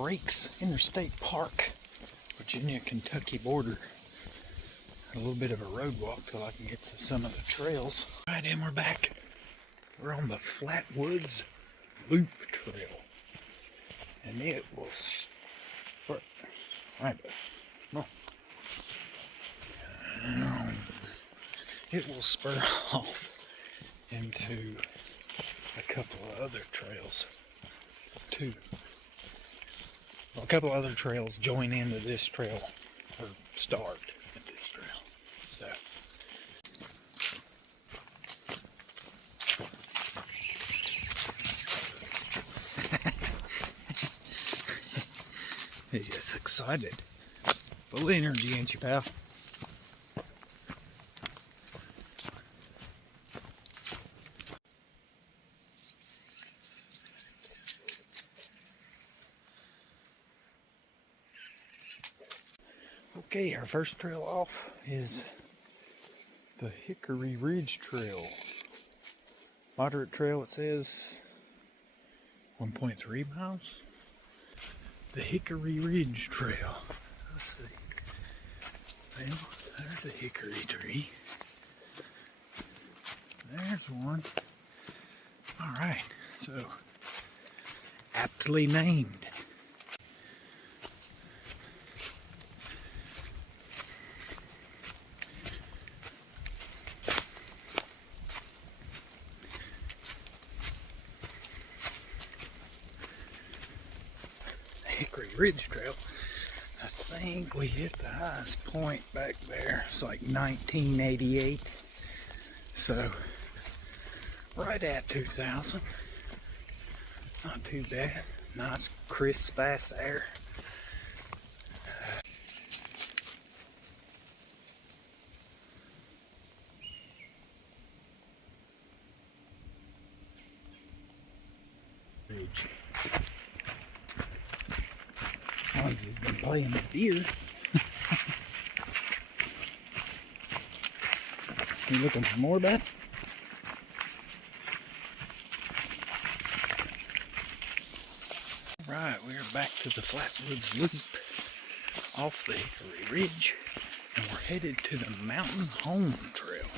Breaks Interstate Park, Virginia-Kentucky border. A little bit of a road walk till I can get to some of the trails. Right, and we're back. We're on the Flatwoods Loop Trail. And it will spur. Right, come on. It will spur off into a couple of other trails too. Well, a couple other trails join into this trail, or start at this trail. So he gets excited. Full of energy, ain't you, pal? Okay, our first trail off is the Hickory Ridge Trail. Moderate trail, it says 1.3 miles. The Hickory Ridge Trail. Let's see. Well, there's a hickory tree. There's one. Alright, so aptly named. Hickory Ridge Trail. I think we hit the highest point back there. It's like 1988. So right at 2000. Not too bad. Nice crisp ass air. Ridge. He's been playing with deer. You looking for more, Beth? Right, we're back to the Flatwoods Loop off the Hickory Ridge, and we're headed to the Mountain Home Trail.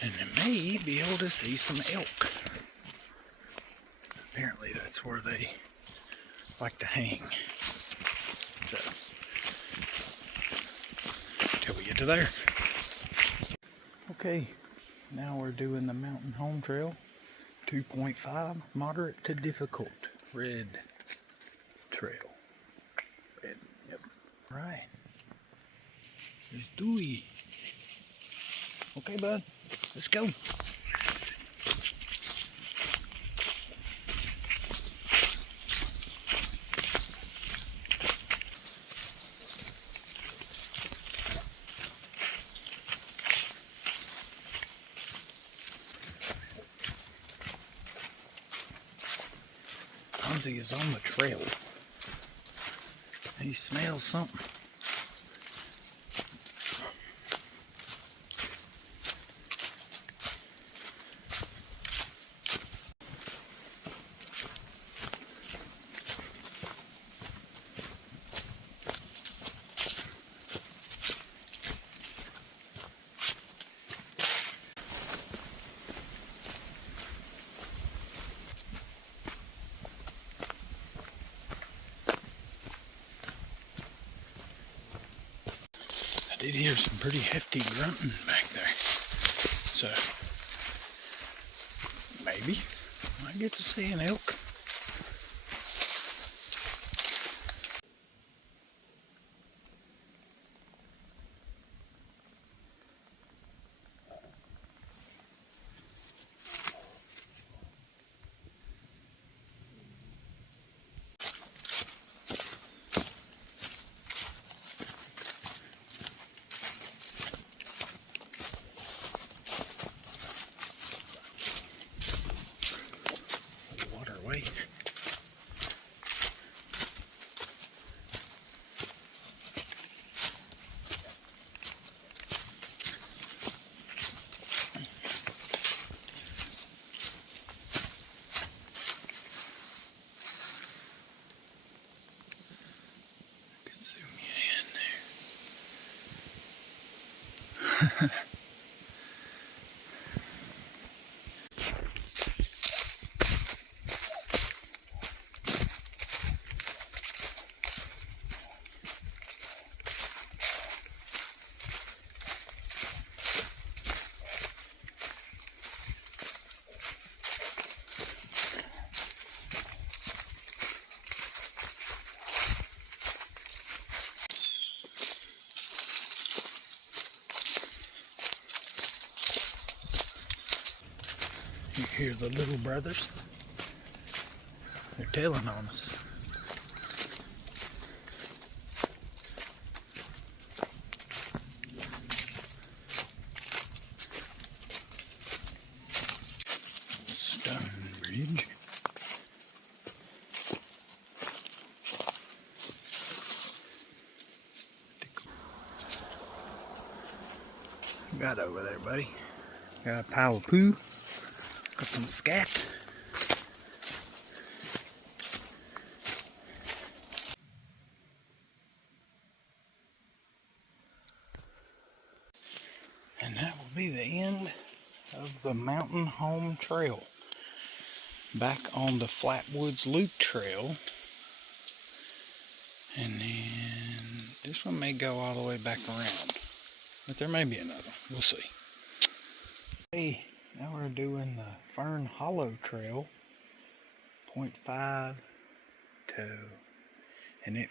And we may be able to see some elk. Apparently that's where they like to hang. So, till we get to there. Okay, now we're doing the Mountain Home Trail. 2.5, moderate to difficult. Red trail. Red, yep. Right. There's Dewey. Okay, bud, let's go. Fonzie is on the trail. He smells something. I did hear some pretty hefty grunting back there, so maybe I might get to see an elk. You hear the little brothers? They're tailing on us. Stone bridge. Got over there, buddy. Got a pile of poo. Got some scat. And that will be the end of the Mountain Home Trail. Back on the Flatwoods Loop Trail. And then this one may go all the way back around. But there may be another. We'll see. Hey, now we're doing the Fern Hollow Trail. 0.5 to, and it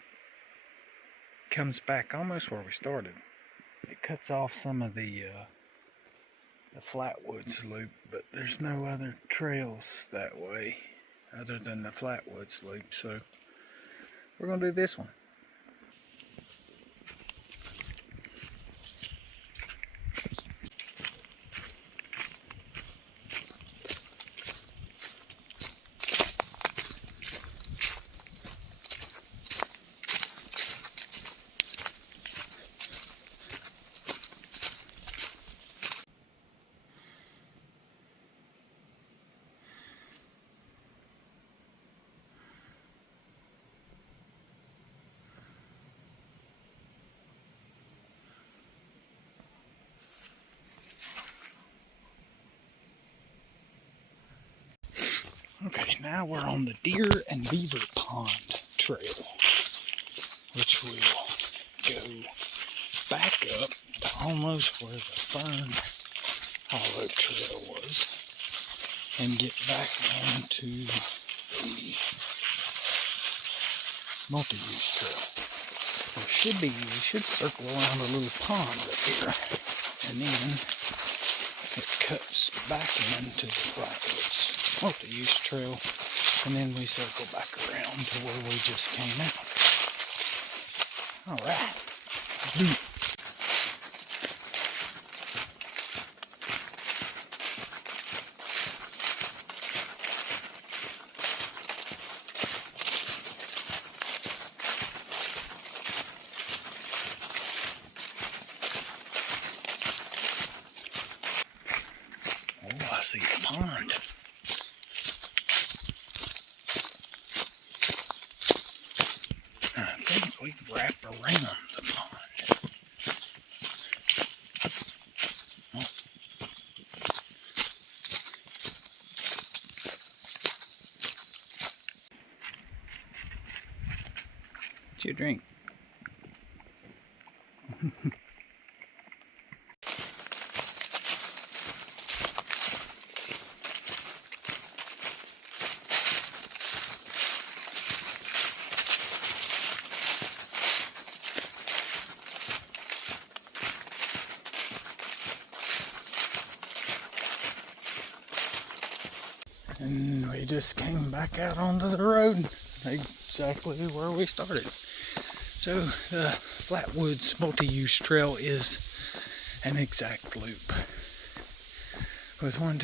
comes back almost where we started. It cuts off some of the Flatwoods Loop, but there's no other trails that way other than the Flatwoods Loop, so we're going to do this one. Okay, now we're on the Deer and Beaver Pond Trail, which will go back up to almost where the Fern Hollow Trail was, and get back onto the multi-use trail. We should circle around a little pond up here, and then it cuts back into the Flatwoods multi-use trail, and then we circle back around to where we just came out. Alright. Oh, I see a pond. I think we wrap around the pond. Oh. What's your drink? And we just came back out onto the road, exactly where we started. So the Flatwoods multi-use trail is an exact loop with 5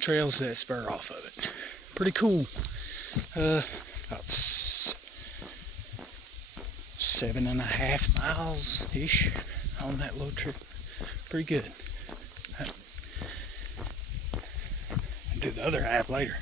trails that spur off of it. Pretty cool. About 7.5 miles ish on that little trip. Pretty good. Do the other half later.